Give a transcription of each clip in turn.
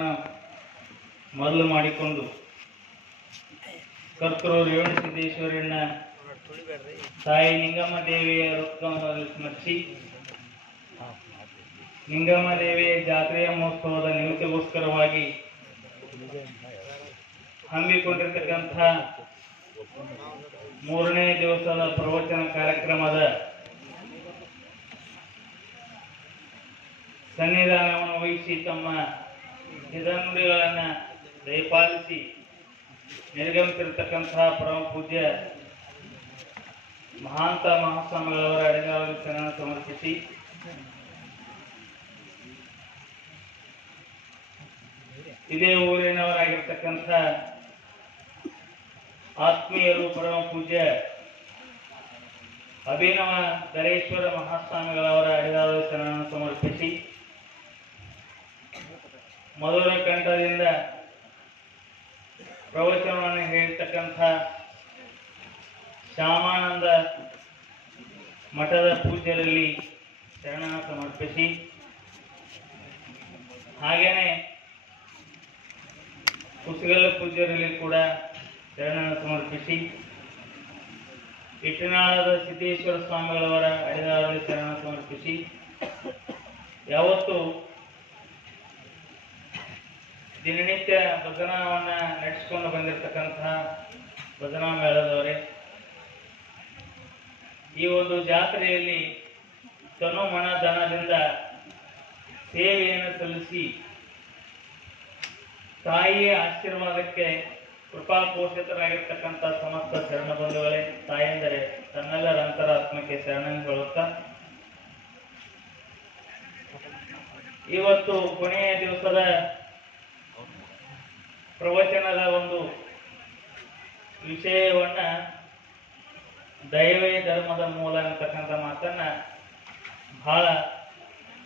ನಮಸ್ಕಾರವನ್ನು ಮೊದಲು ಮಾಡಿಕೊಂಡು ಕರ್ತರು ರೇವಣ ತಾಯಿ ನಿಂಗಮ್ಮ ದೇವಿಯ ರೂಪವನ್ನು ಸ್ಮರಿಸಿ. ನಿಂಗಮ್ಮ ದೇವಿಯ ಜಾತ್ರೆಯ ಮಹೋತ್ಸವದ ನಿಮಿತ್ತಗೋಸ್ಕರವಾಗಿ ಹಮ್ಮಿಕೊಂಡಿರ್ತಕ್ಕಂಥ ಮೂರನೇ ದಿವಸದ ಪ್ರವಚನ ಕಾರ್ಯಕ್ರಮದ ಸನ್ನಿಧಾನವನ್ನು ವಹಿಸಿ ತಮ್ಮ ನಿಧನುಡಿಗಳನ್ನು ದಯಪಾಲಿಸಿ ನಿರ್ಗಮಿಸಿರ್ತಕ್ಕಂತಹ ಪರಮ ಪೂಜ್ಯ ಮಹಾಂತ ಮಹಾಸ್ವಾಮಿಗಳವರ ಶರಣ ಸಮರ್ಪಿಸಿ. ಇದೇ ಊರಿನವರಾಗಿರ್ತಕ್ಕಂಥ ಆತ್ಮೀಯರು ಪರಮ ಪೂಜ್ಯ ಅಭಿನವ ದರೇಶ್ವರ ಮಹಾಸ್ವಾಮಿಗಳವರ ಶರಣ ಸಮರ್ಪಿಸಿ. ಮಧುರ ಕಂಠದಿಂದ ಪ್ರವಚನವನ್ನು ಹೇಳ್ತಕ್ಕಂಥ ಶ್ಯಾಮಾನಂದ ಮಠದ ಪೂಜ್ಯರಲ್ಲಿ ಶರಣ ಸಮರ್ಪಿಸಿ. ಹಾಗೇನೆ ಕುಸಿಗಲ್ಲ ಪೂಜ್ಯರಲ್ಲಿ ಕೂಡ ಶರಣ ಸಮರ್ಪಿಸಿ. ಇಟ್ಟನಾಳದ ಸಿದ್ದೇಶ್ವರ ಸ್ವಾಮಿಗಳವರ ಅಡಿದಾರರಲ್ಲಿ ಶರಣ ಸಮರ್ಪಿಸಿ. ಯಾವತ್ತು ದಿನನಿತ್ಯ ಭಜನಾವನ್ನ ನಡೆಸಿಕೊಂಡು ಬಂದಿರತಕ್ಕಂತಹ ಭಜನಾ ಮೇಳದವರೇ, ಈ ಒಂದು ಜಾತ್ರೆಯಲ್ಲಿ ತನು ಮನ ಧನದಿಂದ ಸೇವೆಯನ್ನು ಸಲ್ಲಿಸಿ ತಾಯಿಯ ಆಶೀರ್ವಾದಕ್ಕೆ ಕೃಪಾ ಪೋಷಿತರಾಗಿರ್ತಕ್ಕಂಥ ಸಮಸ್ತ ಶರಣ ಬಂಧುಗಳೇ, ತಾಯಂದರೆ, ತನ್ನೆಲ್ಲರ ಅಂತರಾತ್ಮಕ್ಕೆ ಶರಣಗೊಳ್ಳುತ್ತಾ ಇವತ್ತು ಕೊನೆಯ ದಿವಸದ ಪ್ರವಚನದ ಒಂದು ವಿಷಯವನ್ನು ದೈವೇ ಧರ್ಮದ ಮೂಲ ಅಂತಕ್ಕಂಥ ಮಾತನ್ನು ಬಹಳ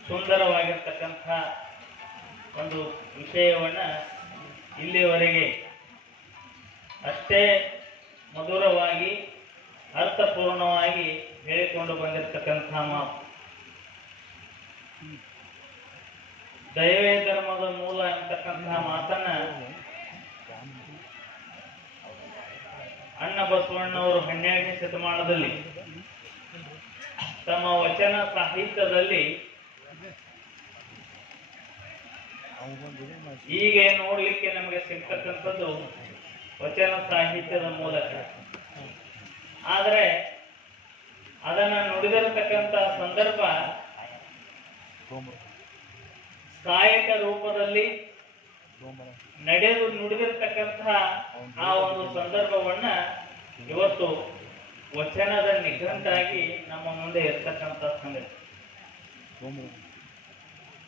ಸುಂದರವಾಗಿರ್ತಕ್ಕಂಥ ಒಂದು ವಿಷಯವನ್ನು ಇಲ್ಲಿಯವರೆಗೆ ಅಷ್ಟೇ ಮಧುರವಾಗಿ, ಅರ್ಥಪೂರ್ಣವಾಗಿ ಹೇಳಿಕೊಂಡು ಬಂದಿರತಕ್ಕಂಥ ಮಾತು. ದೈವೇ ಧರ್ಮದ ಮೂಲ ಅಂತಕ್ಕಂತಹ ಮಾತನ್ನ ಅಣ್ಣ ಬಸವಣ್ಣವರು ಹನ್ನೆರಡನೇ ಶತಮಾನದಲ್ಲಿ ತಮ್ಮ ವಚನ ಸಾಹಿತ್ಯದಲ್ಲಿ ಈಗ ನೋಡ್ಲಿಕ್ಕೆ ನಮಗೆ ಸಿಗ್ತಕ್ಕಂಥದ್ದು ವಚನ ಸಾಹಿತ್ಯದ ಮೂಲಕ. ಆದರೆ ಅದನ್ನ ನುಡಿದಿರತಕ್ಕಂಥ ಸಂದರ್ಭ ಕಾಯಕ ರೂಪದಲ್ಲಿ ನಡೆದು ನುಡಿದಿರ್ತಕ್ಕಂತಹ ಆ ಒಂದು ಸಂದರ್ಭವನ್ನ ಇವತ್ತು ವಚನದ ನಿಘಂಟಾಗಿ ನಮ್ಮ ಮುಂದೆ ಇರ್ತಕ್ಕಂಥ ಸಂಗತಿ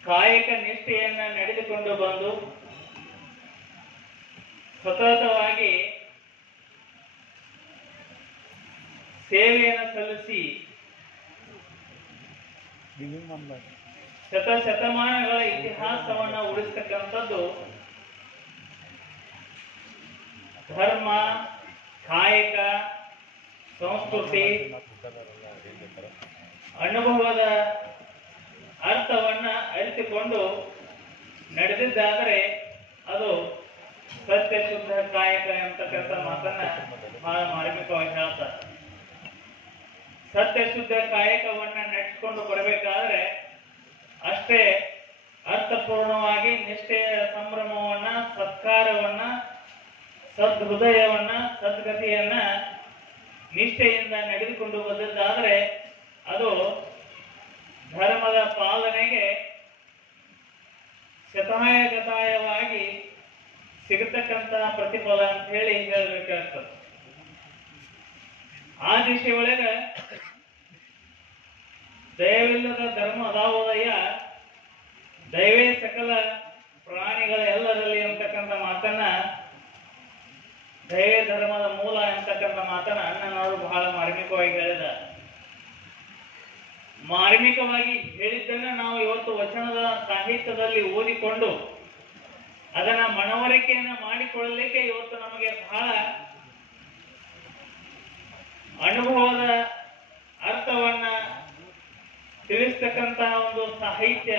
ಕಾಯಕ ನಿಷ್ಠೆಯನ್ನ ನಡೆದುಕೊಂಡು ಬಂದು ಸತತವಾಗಿ ಸೇವೆಯನ್ನು ಸಲ್ಲಿಸಿ ಶತ ಶತಮಾನಗಳ ಇತಿಹಾಸವನ್ನ ಉಳಿಸ್ತಕ್ಕಂಥದ್ದು ಧರ್ಮ, ಕಾಯಕ, ಸಂಸ್ಕೃತಿ, ಅನುಭವದ ಅರ್ಥವನ್ನ ಅರಿತುಕೊಂಡು ನಡೆದಿದ್ದಾದರೆ ಅದು ಸತ್ಯ, ಶುದ್ಧ, ಕಾಯಕ ಎಂತಕ್ಕಂಥ ಮಾತನ್ನ ಬಹಳ ಮಾರ್ಮಿಕವಾಗಿ ಹೇಳ್ತಾರೆ. ಸತ್ಯ, ಶುದ್ಧ, ಕಾಯಕವನ್ನ ನಡೆಸಿಕೊಂಡು ಬರಬೇಕಾದ್ರೆ ಅಷ್ಟೇ ಅರ್ಥಪೂರ್ಣವಾಗಿ ನಿಷ್ಠೆಯ ಸಂಭ್ರಮವನ್ನ, ಸತ್ಕಾರವನ್ನ ಸದ್ಹೃದಯವನ್ನ, ಸದ್ಗತಿಯನ್ನ, ನಿಷ್ಠೆಯಿಂದ ನಡೆದುಕೊಂಡು ಬಂದದ್ದಾದ್ರೆ ಅದು ಧರ್ಮದ ಪಾಲನೆಗೆ ಶತಾಯಗತಾಯವಾಗಿ ಸಿಗತಕ್ಕಂತಹ ಪ್ರತಿಫಲ ಅಂತ ಹೇಳಿ ಹೇಳಬೇಕಾಗ್ತದೆ. ಆ ದಿಶೆ ಒಳಗ ದಯವಿಲ್ಲದ ಧರ್ಮ ಅದಾವುದಯ್ಯ ದಯವೇ ಸಕಲ ಪ್ರಾಣಿಗಳ ಎಲ್ಲರಲ್ಲಿ ಅಂತಕ್ಕಂಥ ಮಾತನ್ನ ದೈವೇ ಧರ್ಮದ ಮೂಲ ಅಂತಕ್ಕಂಥ ಮಾತನ್ನ ಅಣ್ಣನವರು ಬಹಳ ಮಾರ್ಮಿಕವಾಗಿ ಹೇಳಿದ ಮಾರ್ಮಿಕವಾಗಿ ಹೇಳಿದ್ದನ್ನ ನಾವು ಇವತ್ತು ವಚನದ ಸಾಹಿತ್ಯದಲ್ಲಿ ಓದಿಕೊಂಡು ಅದನ್ನ ಮನವರಿಕೆಯನ್ನ ಮಾಡಿಕೊಳ್ಳಲಿಕ್ಕೆ ಇವತ್ತು ನಮಗೆ ಬಹಳ ಅನುಭವದ ಅರ್ಥವನ್ನ ತಿಳಿಸ್ತಕ್ಕಂತಹ ಒಂದು ಸಾಹಿತ್ಯ.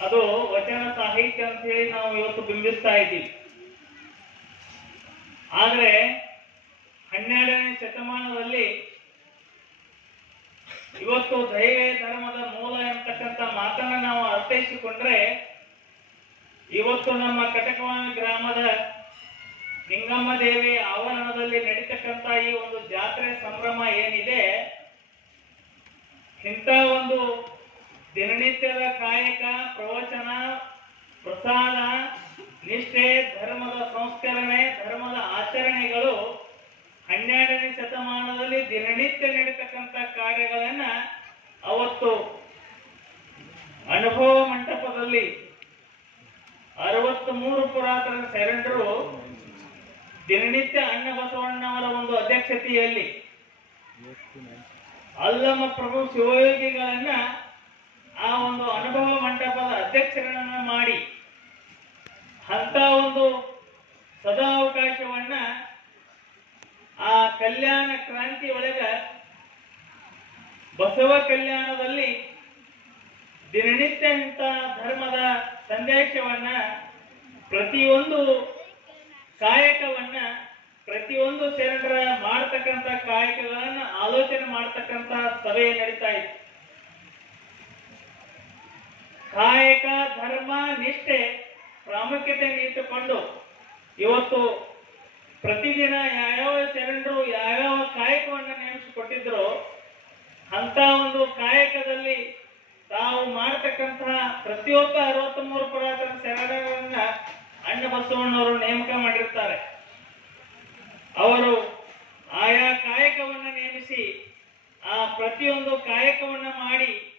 ಅದು ವಚನ ಸಾಹಿತ್ಯ ಅಂತ ಹೇಳಿ ನಾವು ಇವತ್ತು ಬಿಂಬಿಸ್ತಾ ಇದ್ದೀವಿ. ಆದ್ರೆ ಹನ್ನೆರಡನೇ ಶತಮಾನದಲ್ಲಿ ಇವತ್ತು ದೈವೇ ಧರ್ಮದ ಮೂಲ ಎಂತಕ್ಕಂಥ ಮಾತನ್ನ ನಾವು ಅರ್ಥೈಸಿಕೊಂಡ್ರೆ ಇವತ್ತು ನಮ್ಮ ಕಟಕವಾಣಿ ಗ್ರಾಮದ ನಿಂಗಮ್ಮ ದೇವಿ ಆವರಣದಲ್ಲಿ ನಡೀತಕ್ಕಂಥ ಈ ಒಂದು ಜಾತ್ರೆ ಸಂಭ್ರಮ ಏನಿದೆ, ಇಂಥ ಒಂದು ದಿನನಿತ್ಯದ ಕಾಯಕ, ಪ್ರವಚನ, ಪ್ರಸಾದ ನಿಷ್ಠೆ, ಧರ್ಮದ ಸಂಸ್ಕರಣೆ, ಧರ್ಮದ ಆಚರಣೆಗಳು ಹನ್ನೆರಡನೇ ಶತಮಾನದಲ್ಲಿ ದಿನನಿತ್ಯ ನಡೀತಕ್ಕಂಥ ಕಾರ್ಯಗಳನ್ನ ಅವತ್ತು ಅನುಭವ ಮಂಟಪದಲ್ಲಿ ಅರವತ್ತು ಮೂರು ಪುರಾತನ ಶರಣರು ದಿನನಿತ್ಯ ಅಣ್ಣ ಬಸವಣ್ಣವರ ಒಂದು ಅಧ್ಯಕ್ಷತೆಯಲ್ಲಿ ಅಲ್ಲಮ್ಮ ಪ್ರಭು ಶಿವಯೋಗಿಗಳನ್ನ ಆ ಒಂದು ಅನುಭವ ಮಂಟಪದ ಅಧ್ಯಕ್ಷರನ್ನ ಮಾಡಿ ಅಂತ ಒಂದು ಸದಾವಕಾಶವನ್ನ ಆ ಕಲ್ಯಾಣ ಕ್ರಾಂತಿ ಒಳಗ ಬಸವ ಕಲ್ಯಾಣದಲ್ಲಿ ದಿನನಿತ್ಯ ಇಂಥ ಧರ್ಮದ ಸಂದೇಶವನ್ನ ಪ್ರತಿಯೊಂದು ಕಾಯಕವನ್ನ ಪ್ರತಿಯೊಂದು ಶರಣರ ಮಾಡ್ತಕ್ಕಂಥ ಕಾಯಕಗಳನ್ನ ಆಲೋಚನೆ ಮಾಡ್ತಕ್ಕಂಥ ಸಭೆ ನಡೀತಾ ಇತ್ತು ಕಾಯಕ, ಧರ್ಮ, ನಿಷ್ಠೆ ಪ್ರಾಮುಖ್ಯತೆ ಇಟ್ಟುಕೊಂಡು ಇವತ್ತು ಪ್ರತಿದಿನ ಯಾವ್ಯಾವ ಶರಣರು ಯಾವ್ಯಾವ ಕಾಯಕವನ್ನು ನೇಮಿಸಿಕೊಟ್ಟಿದ್ರು ಅಂತ ಒಂದು ಕಾಯಕದಲ್ಲಿ ತಾವು ಮಾಡತಕ್ಕಂತಹ ಪ್ರತಿಯೊಬ್ಬ ಅರವತ್ಮೂರು ಪುರಾತನ ಶರಣರನ್ನ ಅಣ್ಣ ಬಸವಣ್ಣವರು ನೇಮಕ ಮಾಡಿರ್ತಾರೆ. ಅವರು ಆಯಾ ಕಾಯಕವನ್ನು ನೇಮಿಸಿ ಆ ಪ್ರತಿಯೊಂದು ಕಾಯಕವನ್ನು ಮಾಡಿ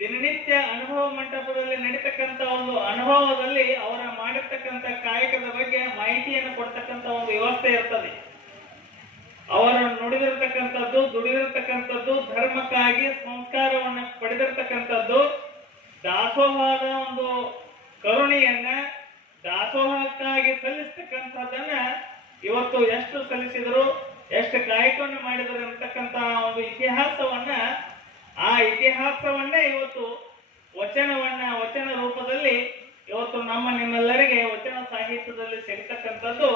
ದಿನನಿತ್ಯ ಅನುಭವ ಮಂಟಪದಲ್ಲಿ ನಡೀತಕ್ಕಂಥ ಒಂದು ಅನುಭವದಲ್ಲಿ ಅವರ ಮಾಡಿರ್ತಕ್ಕಂಥ ಕಾಯಕದ ಬಗ್ಗೆ ಮಾಹಿತಿಯನ್ನು ಕೊಡ್ತಕ್ಕಂಥ ಒಂದು ವ್ಯವಸ್ಥೆ ಇರ್ತದೆ. ಅವರ ನುಡಿದಿರ್ತಕ್ಕಂಥದ್ದು, ದುಡಿದಿರ್ತಕ್ಕಂಥದ್ದು, ಧರ್ಮಕ್ಕಾಗಿ ಸಂಸ್ಕಾರವನ್ನ ಪಡೆದಿರ್ತಕ್ಕಂಥದ್ದು, ದಾಸೋಹದ ಒಂದು ಕರುಣೆಯನ್ನ ದಾಸೋಹಕ್ಕಾಗಿ ಸಲ್ಲಿಸ್ತಕ್ಕಂಥದ್ದನ್ನ ಇವತ್ತು ಎಷ್ಟು ಸಲ್ಲಿಸಿದರು, ಎಷ್ಟು ಕಾಯಕವನ್ನು ಮಾಡಿದರು ಅಂತಕ್ಕಂಥ ಒಂದು ಇತಿಹಾಸವನ್ನ ಆ ಇತಿಹಾಸವನ್ನೇ ವಚನವನ್ನ, ವಚನ ರೂಪದಲ್ಲಿ ಇವತ್ತು ನಮ್ಮ ನಿಮ್ಮೆಲ್ಲರಿಗೆ ವಚನ ಸಾಹಿತ್ಯದಲ್ಲಿ ಸಿಗ್ತಕ್ಕಂಥದ್ದು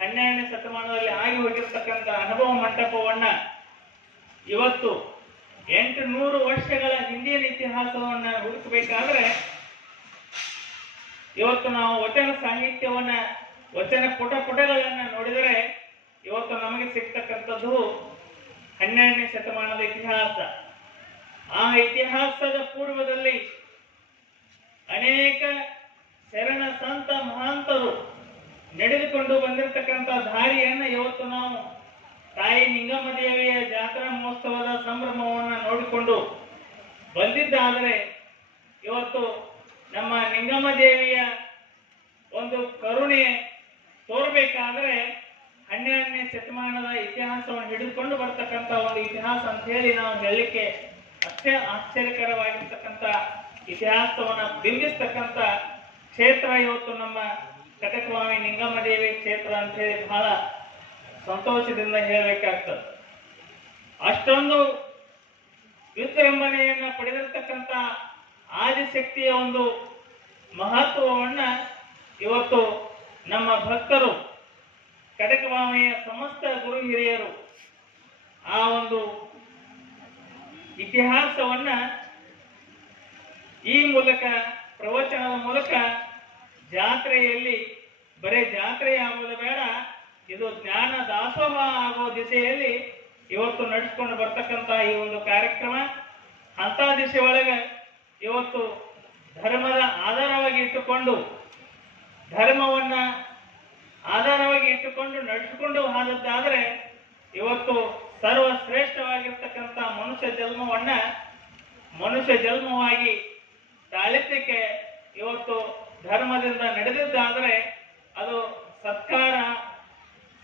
ಹನ್ನೆರಡನೇ ಶತಮಾನದಲ್ಲಿ ಆಗಿ ಹೋಗಿರ್ತಕ್ಕಂಥ ಅನುಭವ ಮಂಟಪವನ್ನ ಇವತ್ತು ಎಂಟು ನೂರು ವರ್ಷಗಳ ಹಿಂದಿನ ಇತಿಹಾಸವನ್ನ ಹುಡುಕಬೇಕಾದ್ರೆ ಇವತ್ತು ನಾವು ವಚನ ಸಾಹಿತ್ಯವನ್ನ, ವಚನ ಪುಟ ಪುಟಗಳನ್ನ ನೋಡಿದರೆ ಇವತ್ತು ನಮಗೆ ಸಿಗ್ತಕ್ಕಂಥದ್ದು ಹನ್ನೆರಡನೇ ಶತಮಾನದ ಇತಿಹಾಸ. ಆ ಇತಿಹಾಸದ ಪೂರ್ವದಲ್ಲಿ ಅನೇಕ ಶರಣ ಸಂತ ಮಹಾಂತರು ನಡೆದುಕೊಂಡು ಬಂದಿರತಕ್ಕಂಥ ದಾರಿಯನ್ನ ಇವತ್ತು ನಾವು ತಾಯಿ ನಿಂಗಮ್ಮ ದೇವಿಯ ಜಾತ್ರಾ ಮಹೋತ್ಸವದ ಸಂಭ್ರಮವನ್ನು ನೋಡಿಕೊಂಡು ಬಂದಿದ್ದಾದರೆ ಇವತ್ತು ನಮ್ಮ ನಿಂಗಮ್ಮ ದೇವಿಯ ಒಂದು ಕರುಣೆ ತೋರ್ಬೇಕಾದ್ರೆ ಹನ್ನೆರಡನೇ ಶತಮಾನದ ಇತಿಹಾಸವನ್ನು ಹಿಡಿದುಕೊಂಡು ಬರ್ತಕ್ಕಂಥ ಒಂದು ಇತಿಹಾಸ ಅಂತ ಹೇಳಿ ನಾವು ಹೇಳಲಿಕ್ಕೆ ಅಷ್ಟೇ ಆಶ್ಚರ್ಯಕರವಾಗಿರ್ತಕ್ಕಂಥ ಇತಿಹಾಸವನ್ನ ಬಿಂಬಿಸ್ತಕ್ಕಂಥ ಕ್ಷೇತ್ರ ಇವತ್ತು ನಮ್ಮ ಕಟಕವಾಮಿ ನಿಂಗಮ್ಮ ದೇವಿ ಕ್ಷೇತ್ರ ಅಂತ ಹೇಳಿ ಬಹಳ ಸಂತೋಷದಿಂದ ಹೇಳಬೇಕಾಗ್ತದೆ. ಅಷ್ಟೊಂದು ವಿಜೃಂಭಣೆಯನ್ನ ಪಡೆದಿರ್ತಕ್ಕಂಥ ಆದಿಶಕ್ತಿಯ ಒಂದು ಮಹತ್ವವನ್ನ ಇವತ್ತು ನಮ್ಮ ಭಕ್ತರು ಕಟಕವಾಮಿಯ ಸಮಸ್ತ ಗುರು ಹಿರಿಯರು ಆ ಒಂದು ಇತಿಹಾಸವನ್ನ ಈ ಮೂಲಕ, ಪ್ರವಚನದ ಮೂಲಕ ಜಾತ್ರೆಯಲ್ಲಿ, ಬರೇ ಜಾತ್ರೆ ಆಗೋದು ಬೇಡ, ಇದು ಜ್ಞಾನ ದಾಸೋಹ ಆಗೋ ದಿಸೆಯಲ್ಲಿ ಇವತ್ತು ನಡೆಸ್ಕೊಂಡು ಬರ್ತಕ್ಕಂತಹ ಈ ಒಂದು ಕಾರ್ಯಕ್ರಮ. ಅಂತ ದಿಸೆ ಒಳಗೆ ಇವತ್ತು ಧರ್ಮದ ಆಧಾರವಾಗಿ ಇಟ್ಟುಕೊಂಡು, ಧರ್ಮವನ್ನ ಆಧಾರವಾಗಿ ಇಟ್ಟುಕೊಂಡು ನಡೆಸಿಕೊಂಡು ಹಾದದ್ದಾದ್ರೆ ಇವತ್ತು ಸರ್ವಶ್ರೇಷ್ಠವಾಗಿರ್ತಕ್ಕಂಥ ಮನುಷ್ಯ ಜನ್ಮವನ್ನ ಮನುಷ್ಯ ಜನ್ಮವಾಗಿ ತಾಳಿತ್ಯಕ್ಕೆ ಇವತ್ತು ಧರ್ಮದಿಂದ ನಡೆದಿದ್ದಾದ್ರೆ ಅದು ಸತ್ಕಾರ,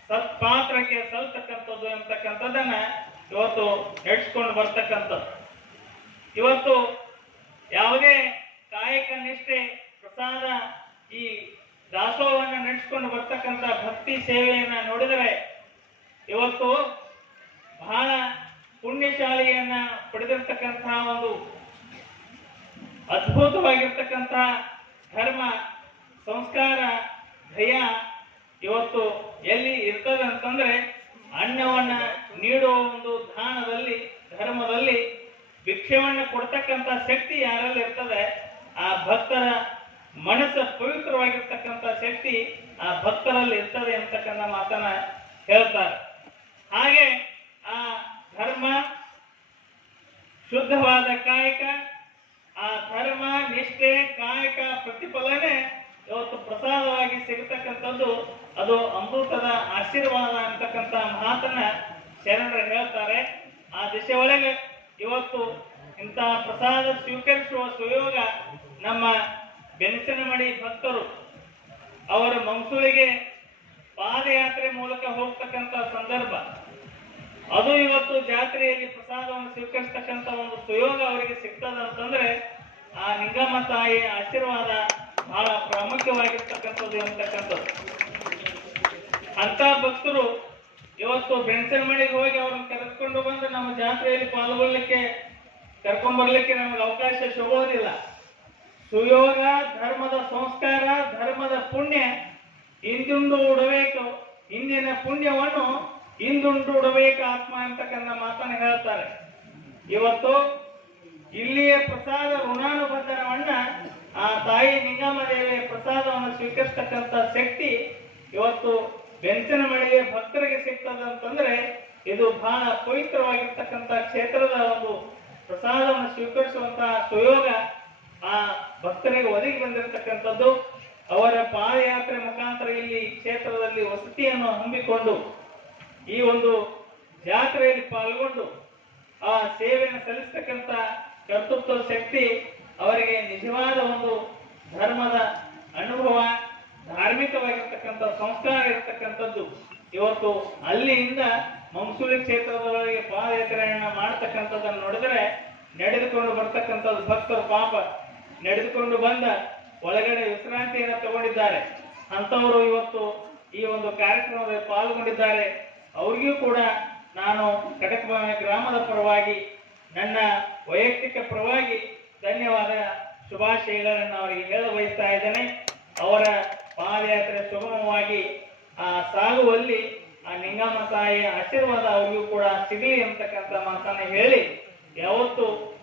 ಸತ್ಪಾತ್ರಕ್ಕೆ ಸಲ್ತಕ್ಕಂಥದ್ದು ಎಂತಕ್ಕಂಥದ್ದನ್ನ ಇವತ್ತು ನಡೆಸ್ಕೊಂಡು ಬರ್ತಕ್ಕಂಥದ್ದು. ಇವತ್ತು ಯಾವುದೇ ಕಾಯಕ ನಿಷ್ಠೆ, ಪ್ರಸಾದ ಈ ದಾಸೋಹವನ್ನು ನಡೆಸ್ಕೊಂಡು ಬರ್ತಕ್ಕಂಥ ಭಕ್ತಿ ಸೇವೆಯನ್ನ ನೋಡಿದರೆ ಇವತ್ತು ಬಹಳ ಪುಣ್ಯಶಾಲಿಯನ್ನ ಪಡೆದಿರ್ತಕ್ಕಂತಹ ಒಂದು ಅದ್ಭುತವಾಗಿರ್ತಕ್ಕಂಥ ಧರ್ಮ, ಸಂಸ್ಕಾರ ದಯ ಇವತ್ತು ಎಲ್ಲಿ ಇರ್ತದೆ ಅಂತಂದ್ರೆ ಅನ್ನವನ್ನ ನೀಡುವ ಒಂದು ದಾನದಲ್ಲಿ, ಧರ್ಮದಲ್ಲಿ ಭಿಕ್ಷೆವನ್ನ ಕೊಡ್ತಕ್ಕಂಥ ಶಕ್ತಿ ಯಾರಲ್ಲಿ ಇರ್ತದೆ? ಆ ಭಕ್ತರ ಮನಸ್ಸು ಪವಿತ್ರವಾಗಿರ್ತಕ್ಕಂಥ ಶಕ್ತಿ ಆ ಭಕ್ತರಲ್ಲಿ ಇರ್ತದೆ ಅಂತಕ್ಕಂಥ ಮಾತನ್ನ ಹೇಳ್ತಾರೆ. ಹಾಗೆ ಆ ಧರ್ಮ ಶುದ್ಧವಾದ ಕಾಯಕ ಆ ಧರ್ಮ ನಿಷ್ಠೆ ಕಾಯಕ ಪ್ರತಿಫಲನೆ ಇವತ್ತು ಪ್ರಸಾದವಾಗಿ ಸಿಗತಕ್ಕಂಥದ್ದು. ಅದು ಅಮೃತದ ಆಶೀರ್ವಾದ ಅಂತಕ್ಕಂಥ ಮಾತನ್ನ ಶರಣರು ಹೇಳ್ತಾರೆ. ಆ ದಿಶೆ ಒಳಗೆ ಇವತ್ತು ಇಂತಹ ಪ್ರಸಾದ ಸ್ವೀಕರಿಸುವ ಸುಯೋಗ ನಮ್ಮ ಬೆನ್ಸನಮಡಿ ಭಕ್ತರು, ಅವರ ಮಂಸೂರಿಗೆ ಪಾದಯಾತ್ರೆ ಮೂಲಕ ಹೋಗ್ತಕ್ಕಂಥ ಸಂದರ್ಭ. ಅದು ಇವತ್ತು ಜಾತ್ರೆಯಲ್ಲಿ ಪ್ರಸಾದವನ್ನು ಸ್ವೀಕರಿಸ್ತಕ್ಕಂಥ ಒಂದು ಸುಯೋಗ ಅವರಿಗೆ ಸಿಗ್ತದ ಅಂತಂದ್ರೆ ಆ ನಿಂಗಮ್ಮ ತಾಯಿ ಆಶೀರ್ವಾದ ಬಹಳ ಪ್ರಾಮುಖ್ಯವಾಗಿರ್ತಕ್ಕಂಥದ್ದು ಅಂತಕ್ಕಂಥದ್ದು ಅಂತ ಭಕ್ತರು ಇವತ್ತು ಬೆಣ್ಸನಮಡಿಗೆ ಹೋಗಿ ಅವ್ರನ್ನ ಕರೆದುಕೊಂಡು ಬಂದು ನಮ್ಮ ಜಾತ್ರೆಯಲ್ಲಿ ಪಾಲ್ಗೊಳ್ಳಿಕ್ಕೆ ಕರ್ಕೊಂಡ್ ಬರ್ಲಿಕ್ಕೆ ನಮಗೆ ಅವಕಾಶ ಸಿಗೋದಿಲ್ಲ. ಸುಯೋಗ, ಧರ್ಮದ ಸಂಸ್ಕಾರ, ಧರ್ಮದ ಪುಣ್ಯ, ಹಿಂದಿಂದು ಉಡಬೇಕು ಇಂದಿನ ಪುಣ್ಯವನ್ನು ಇಂದುಂಡು ಉಡಬೇಕು ಆತ್ಮ ಅಂತಕ್ಕಂಥ ಮಾತನ್ನು ಹೇಳ್ತಾರೆ. ಇವತ್ತು ಇಲ್ಲಿಯ ಪ್ರಸಾದ ಋಣಾನುಬಂಧನವನ್ನ ಆ ತಾಯಿ ನಿಂಗಮ್ಮ ದೇವಿಯ ಪ್ರಸಾದವನ್ನು ಸ್ವೀಕರಿಸ್ತಕ್ಕಂಥ ಶಕ್ತಿ ಇವತ್ತು ಬೆಂಚಿನ ಮಳೆಯ ಭಕ್ತರಿಗೆ ಸಿಗ್ತದಂತಂದ್ರೆ ಇದು ಬಹಳ ಪವಿತ್ರವಾಗಿರ್ತಕ್ಕಂಥ ಕ್ಷೇತ್ರದ ಒಂದು ಪ್ರಸಾದವನ್ನು ಸ್ವೀಕರಿಸುವಂತಹ ಸುಯೋಗ ಆ ಭಕ್ತರಿಗೆ ಒದಗಿ ಬಂದಿರತಕ್ಕಂಥದ್ದು. ಅವರ ಪಾದಯಾತ್ರೆ ಮುಖಾಂತರ ಇಲ್ಲಿ ಕ್ಷೇತ್ರದಲ್ಲಿ ವಸತಿಯನ್ನು ಹಮ್ಮಿಕೊಂಡು ಈ ಒಂದು ಜಾತ್ರೆಯಲ್ಲಿ ಪಾಲ್ಗೊಂಡು ಆ ಸೇವೆಯನ್ನು ಸಲ್ಲಿಸ್ತಕ್ಕಂಥ ಕರ್ತೃತ್ವ ಶಕ್ತಿ ಅವರಿಗೆ ನಿಜವಾದ ಒಂದು ಧರ್ಮದ ಅನುಭವ, ಧಾರ್ಮಿಕವಾಗಿರ್ತಕ್ಕಂಥ ಸಂಸ್ಕಾರ ಇರತಕ್ಕಂಥದ್ದು. ಇವತ್ತು ಅಲ್ಲಿಯಿಂದ ಮಂಸೂರಿ ಕ್ಷೇತ್ರದೊಳಗೆ ಪಾದಯಾತ್ರೆಯನ್ನ ಮಾಡತಕ್ಕಂಥದ್ದನ್ನು ನೋಡಿದ್ರೆ ನಡೆದುಕೊಂಡು ಬರ್ತಕ್ಕಂಥದ್ದು ಭಕ್ತರು ಪಾಪ. ನಡೆದುಕೊಂಡು ಬಂದ ಒಳಗಡೆ ವಿಶ್ರಾಂತಿಯನ್ನು ತಗೊಂಡಿದ್ದಾರೆ. ಅಂಥವರು ಇವತ್ತು ಈ ಒಂದು ಕಾರ್ಯಕ್ರಮದಲ್ಲಿ ಪಾಲ್ಗೊಂಡಿದ್ದಾರೆ. ಅವ್ರಿಗೂ ಕೂಡ ನಾನು ಕಟಕಬಾವಿ ಗ್ರಾಮದ ಪರವಾಗಿ ನನ್ನ ವೈಯಕ್ತಿಕ ಪರವಾಗಿ ಧನ್ಯವಾದ ಶುಭಾಶಯಗಳನ್ನು ಅವರಿಗೆ ಹೇಳ ಬಯಸ್ತಾ ಇದ್ದೇನೆ. ಅವರ ಪಾದಯಾತ್ರೆ ಸುಗಮವಾಗಿ, ಆ, ಸಾಗುವಲ್ಲಿ, ಆ, ನಿಂಗಮ್ಮ ತಾಯಿಯ ಆಶೀರ್ವಾದ ಅವ್ರಿಗೂ ಕೂಡ ಸಿಗಲಿ ಅಂತಕ್ಕಂಥ ಮಾತನ್ನು ಹೇಳಿ, ಯಾವತ್ತು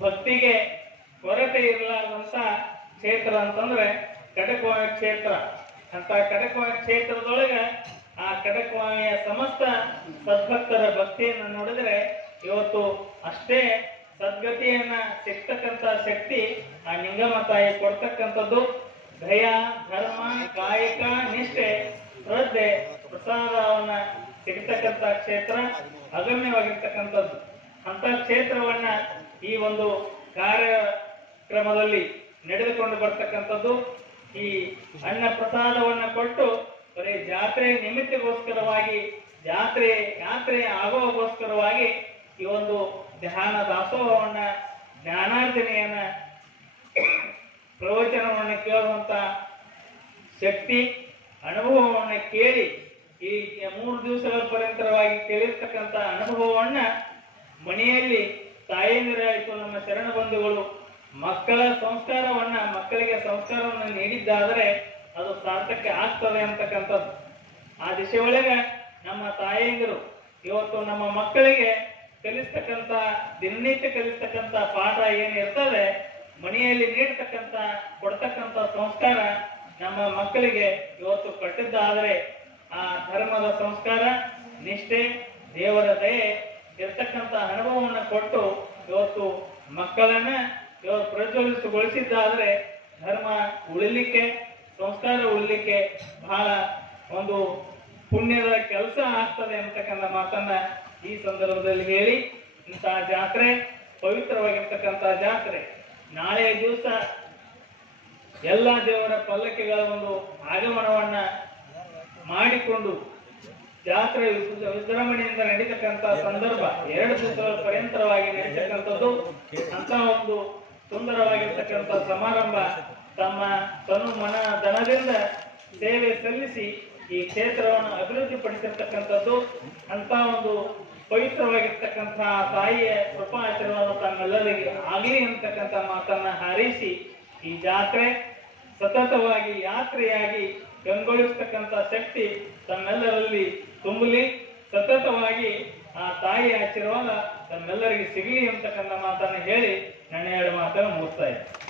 ಭಕ್ತಿಗೆ ಕೊರತೆ ಇರಲಾರ್ದಂತ ಕ್ಷೇತ್ರ ಅಂತಂದ್ರೆ ಕಟಕವಾಮಿ ಕ್ಷೇತ್ರ. ಅಂತ ಕಟಕವಾಮಿ ಕ್ಷೇತ್ರದೊಳಗೆ ಆ ಕಟಕವಾಮಿಯ ಸಮಸ್ತ ಸದ್ಭಕ್ತರ ಭಕ್ತಿಯನ್ನು ನೋಡಿದ್ರೆ ಇವತ್ತು ಅಷ್ಟೇ ಸದ್ಗತಿಯನ್ನ ಸಿಗ್ತಕ್ಕಂಥ ಶಕ್ತಿ ಆ ನಿಂಗಮ್ಮ ತಾಯಿ ಕೊಡ್ತಕ್ಕಂಥದ್ದು. ದಯ, ಧರ್ಮ, ಕಾಯಕ, ನಿಷ್ಠೆ, ಶ್ರದ್ಧೆ, ಪ್ರಸಾದವನ್ನ ಸಿಗ್ತಕ್ಕಂಥ ಕ್ಷೇತ್ರ ಅಗಮ್ಯವಾಗಿರ್ತಕ್ಕಂಥದ್ದು ಅಂತ ಕ್ಷೇತ್ರವನ್ನ ಈ ಒಂದು ಕಾರ್ಯಕ್ರಮದಲ್ಲಿ ನಡೆದುಕೊಂಡು ಬರ್ತಕ್ಕಂಥದ್ದು. ಈ ಅನ್ನ ಪ್ರಸಾದವನ್ನ ಕೊಟ್ಟು ಬರೀ ಜಾತ್ರೆ ನಿಮಿತ್ತಗೋಸ್ಕರವಾಗಿ, ಜಾತ್ರೆ, ಯಾತ್ರೆ ಆಗೋಗೋಸ್ಕರವಾಗಿ ಈ ಒಂದು ಧ್ಯಾನ ದಾಸೋಹವನ್ನ, ಜ್ಞಾನಾರ್ಜನೆಯನ್ನ, ಪ್ರವಚನವನ್ನು ಕೇಳುವಂತ ಶಕ್ತಿ, ಅನುಭವವನ್ನು ಕೇಳಿ, ಈ ಮೂರು ದಿವಸಗಳ ಪರ್ಯಂತರವಾಗಿ ಕೇಳಿರ್ತಕ್ಕಂಥ ಅನುಭವವನ್ನ ಮನೆಯಲ್ಲಿ ತಾಯಂದಿರಾಯಿತು, ನಮ್ಮ ಶರಣ ಬಂಧುಗಳು ಮಕ್ಕಳ ಸಂಸ್ಕಾರವನ್ನ, ಮಕ್ಕಳಿಗೆ ಸಂಸ್ಕಾರವನ್ನು ನೀಡಿದ್ದಾದರೆ ಅದು ಸಾರ್ಥಕ್ಕೆ ಆಗ್ತದೆ ಅಂತಕ್ಕಂಥದ್ದು. ಆ ದಿಶೆ ಒಳಗೆ ನಮ್ಮ ತಾಯಿಯಂದರು ಇವತ್ತು ನಮ್ಮ ಮಕ್ಕಳಿಗೆ ಕಲಿಸ್ತಕ್ಕಂಥ, ದಿನನಿತ್ಯ ಕಲಿಸ್ತಕ್ಕಂಥ ಪಾಠ ಏನಿರ್ತದೆ ಮನೆಯಲ್ಲಿ ನೀಡ್ತಕ್ಕಂತ ಕೊಡ್ತಕ್ಕಂತ ಸಂಸ್ಕಾರ ನಮ್ಮ ಮಕ್ಕಳಿಗೆ ಇವತ್ತು ಕಟ್ಟಿದ್ದಾದರೆ ಆ ಧರ್ಮದ ಸಂಸ್ಕಾರ, ನಿಷ್ಠೆ, ದೇವರ ದಯೆ ಇರ್ತಕ್ಕಂಥ ಅನುಭವವನ್ನು ಕೊಟ್ಟು ಇವತ್ತು ಮಕ್ಕಳನ್ನ ಇವತ್ತು ಪ್ರಜ್ವಲಿಸಗೊಳಿಸಿದ್ದಾದ್ರೆ ಧರ್ಮ ಉಳಿಲಿಕ್ಕೆ ಸಂಸ್ಕಾರ ಉಳಿಲಿಕ್ಕೆ ಬಹಳ ಒಂದು ಪುಣ್ಯದ ಕೆಲಸ ಆಗ್ತದೆ ಅಂತಕ್ಕಂಥ ಮಾತನ್ನ ಈ ಸಂದರ್ಭದಲ್ಲಿ ಹೇಳಿ. ಇಂತಹ ಜಾತ್ರೆ, ಪವಿತ್ರವಾಗಿರ್ತಕ್ಕಂಥ ಜಾತ್ರೆ ನಾಳೆಯ ದಿವಸ ಎಲ್ಲ ದೇವರ ಪಲ್ಲಕ್ಕಿಗಳ ಒಂದು ಆಗಮನವನ್ನ ಮಾಡಿಕೊಂಡು ಜಾತ್ರೆ ವಿಜೃ- ವಿಜೃಂಭಣೆಯಿಂದ ನಡೀತಕ್ಕಂಥ ಸಂದರ್ಭ ಎರಡು ದಿವಸಗಳ ಪರ್ಯಂತರವಾಗಿ ನಡೀತಕ್ಕಂಥದ್ದು. ಅಂತ ಒಂದು ಸುಂದರವಾಗಿರ್ತಕ್ಕಂಥ ಸಮಾರಂಭ ತಮ್ಮ ತನು ಮನ ಧನದಿಂದ ಸೇವೆ ಸಲ್ಲಿಸಿ ಈ ಕ್ಷೇತ್ರವನ್ನು ಅಭಿವೃದ್ಧಿ ಪಡಿಸಿರ್ತಕ್ಕಂಥದ್ದು ಅಂತ ಒಂದು ಪವಿತ್ರವಾಗಿರ್ತಕ್ಕಂತಹ ತಾಯಿಯ ಕೃಪಾಚರಣವನ್ನು ತಮ್ಮೆಲ್ಲರಿಗೆ ಆಗಲಿ ಅಂತಕ್ಕಂಥ ಮಾತನ್ನ ಹಾರೈಸಿ, ಈ ಜಾತ್ರೆ ಸತತವಾಗಿ ಯಾತ್ರೆಯಾಗಿ ಕಂಗೊಳಿಸ್ತಕ್ಕಂಥ ಶಕ್ತಿ ತಮ್ಮೆಲ್ಲರಲ್ಲಿ ತುಂಬಲಿ, ಸತತವಾಗಿ ಆ ತಾಯಿಯ ಆಶೀರ್ವಾದ ತಮ್ಮೆಲ್ಲರಿಗೆ ಸಿಗಲಿ ಅಂತಕ್ಕಂಥ ಮಾತನ್ನ ಹೇಳಿ ನನ್ನ ಎರಡು ಮಾತನ್ನು ಮುಗಿಸ್ತಾ ಇದ್ದೀನಿ.